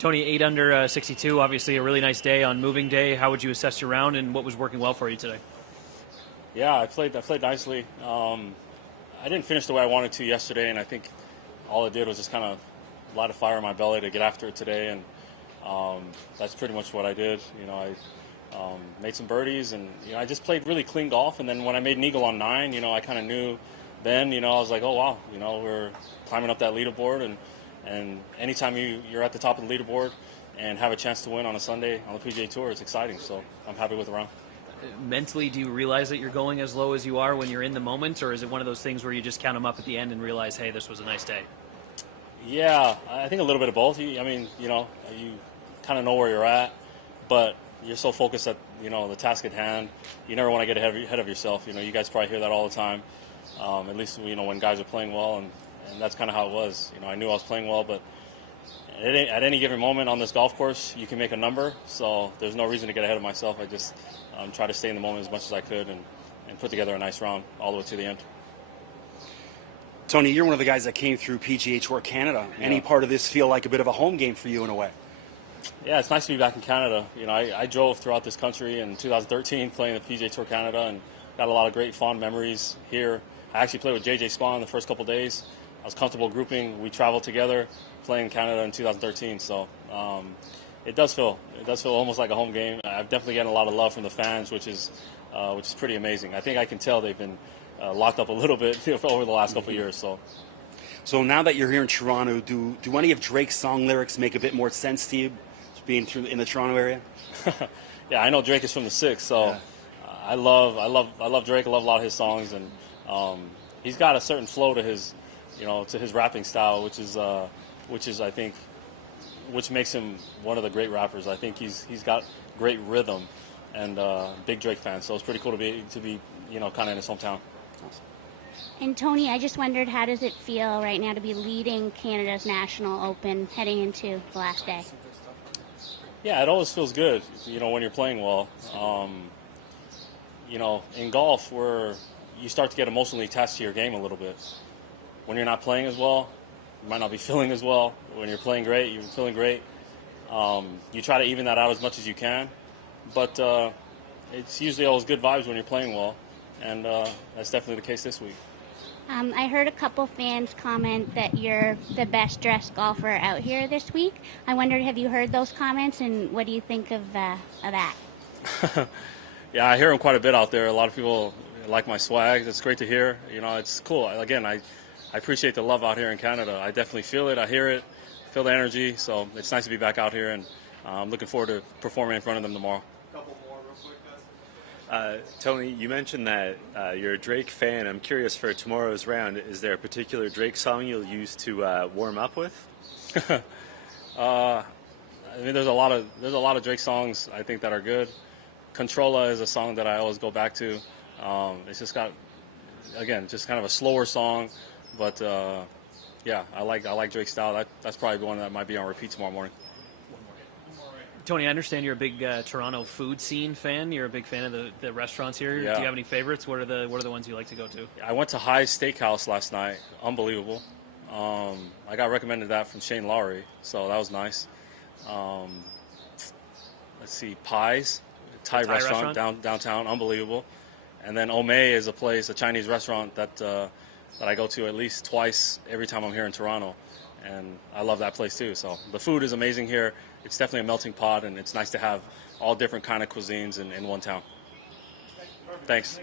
Tony, 8 under 62, obviously a really nice day on moving day. How would you assess your round, and what was working well for you today? Yeah, I played nicely. I didn't finish the way I wanted to yesterday, and I think all it did was just kind of light a fire in my belly to get after it today, and that's pretty much what I did. I made some birdies, and I just played really clean golf. And then when I made an eagle on 9, I kind of knew then. I was like, oh wow, we're climbing up that leaderboard, and anytime you're at the top of the leaderboard and have a chance to win on a Sunday on the PGA Tour, it's exciting. So I'm happy with the round. Mentally, do you realize that you're going as low as you are when you're in the moment, or is it one of those things where you just count them up at the end and realize, hey, this was a nice day? Yeah, I think a little bit of both. You kind of know where you're at, but you're so focused at the task at hand. You never want to get ahead of yourself. You guys probably hear that all the time. At least when guys are playing well, and that's kind of how it was. I knew I was playing well, but at any given moment on this golf course, you can make a number. So there's no reason to get ahead of myself. I just try to stay in the moment as much as I could and put together a nice round all the way to the end. Tony, you're one of the guys that came through PGA Tour Canada. Yeah. Any part of this feel like a bit of a home game for you in a way? Yeah, it's nice to be back in Canada. I drove throughout this country in 2013 playing the PGA Tour Canada and got a lot of great fond memories here. I actually played with JJ Spawn the first couple days. I was comfortable grouping. We traveled together playing in Canada in 2013. So it does feel almost like a home game. I've definitely gotten a lot of love from the fans, which is pretty amazing. I think I can tell they've been locked up a little bit over the last couple of years. So now that you're here in Toronto, do any of Drake's song lyrics make a bit more sense to you, being in the Toronto area? Yeah, I know Drake is from the 6, so yeah. I love Drake. I love a lot of his songs, and he's got a certain flow to his rapping style, which I think makes him one of the great rappers. I think he's got great rhythm, and big Drake fan. So it's pretty cool to be kind of in his hometown. And Tony, I just wondered, how does it feel right now to be leading Canada's National Open heading into the last day? Yeah, it always feels good, when you're playing well. In golf, where you start to get emotionally attached to your game a little bit. When you're not playing as well, you might not be feeling as well. When you're playing great, you're feeling great. You try to even that out as much as you can, but it's usually always good vibes when you're playing well, and that's definitely the case this week. I heard a couple fans comment that you're the best dressed golfer out here this week. I wondered, have you heard those comments, and what do you think of that? Yeah, I hear them quite a bit out there. A lot of people like my swag. It's great to hear. It's cool. Again, I appreciate the love out here in Canada. I definitely feel it. I hear it, feel the energy. So it's nice to be back out here, and I'm looking forward to performing in front of them tomorrow. Tony, you mentioned that you're a Drake fan. I'm curious, for tomorrow's round, is there a particular Drake song you'll use to warm up with? There's a lot of Drake songs I think that are good. Controlla is a song that I always go back to. It's just got, again, just kind of a slower song, but yeah, I like Drake's style. That's probably one that might be on repeat tomorrow morning. Tony, I understand you're a big Toronto food scene fan. You're a big fan of the restaurants here. Yeah. Do you have any favorites? What are the ones you like to go to? I went to High's Steakhouse last night. Unbelievable. I got recommended that from Shane Lowry, so that was nice. Let's see, Pies, Thai restaurant downtown, unbelievable. And then Ome is a Chinese restaurant that I go to at least twice every time I'm here in Toronto, and I love that place too. So the food is amazing here. It's definitely a melting pot, and it's nice to have all different kind of cuisines in one town. Thanks.